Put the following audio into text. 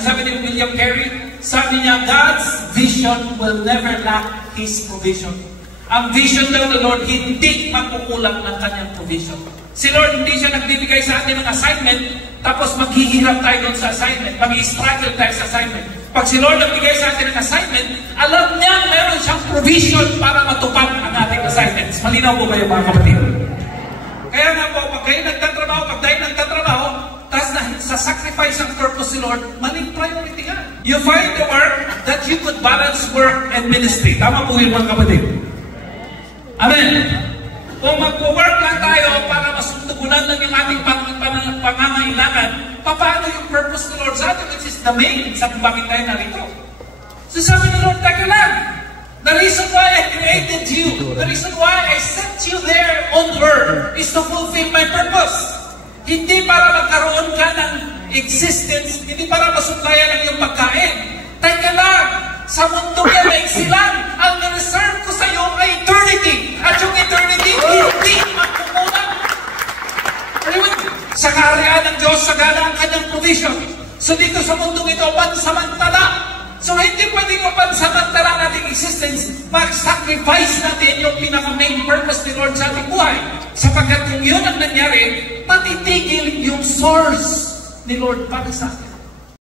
ang sabi ni William Carey, sabi niya, God's vision will never lack His provision. Ang vision daw ng Lord, hindi magkukulang ng kanyang provision. Si Lord, hindi siya nagbibigay sa atin ng assignment, tapos maghihirap tayo doon sa assignment, mag-struggle tayo sa assignment. Pag si Lord nagbigay sa atin ng assignment, alam niya meron siyang provision para matupad ang ating assignments. Malinaw po kayo mga kapatid? Kaya nga po, pag kayo nagtatrabaho, pag tayo nagtatrabaho, tapos sa sacrifice ang purpose si Lord, maling priority nga. You find the work that you could balance work and ministry. Tama po yun mga kapatid. Amen. Kung mag-work lang tayo para masuntugunan lang yung ating pangangailangan, paano yung purpose ni Lord sa atin, which is the main sa kung bakit tayo narito. So sabi ni Lord, teka lang, the reason why I created you, the reason why I sent you there on earth is to fulfill my purpose. Hindi para magkaroon ka ng existence, hindi para masuklayan ang iyong pagkain. Teka lang, sa mundo niya na silang, ang reserve ko sa iyo ay eternity. At yung eternity, hindi magkukulang. Sa kaharian ng Diyos, sagana ang kanyang provision. So dito sa mundong ito, pansamantala. So hindi pwedeng pansamantala nating existence, mag-sacrifice natin yung pinaka-main purpose ni Lord sa ating buhay. Sapagkat kung yun ang nangyari, matitigil yung source ni Lord para sa atin.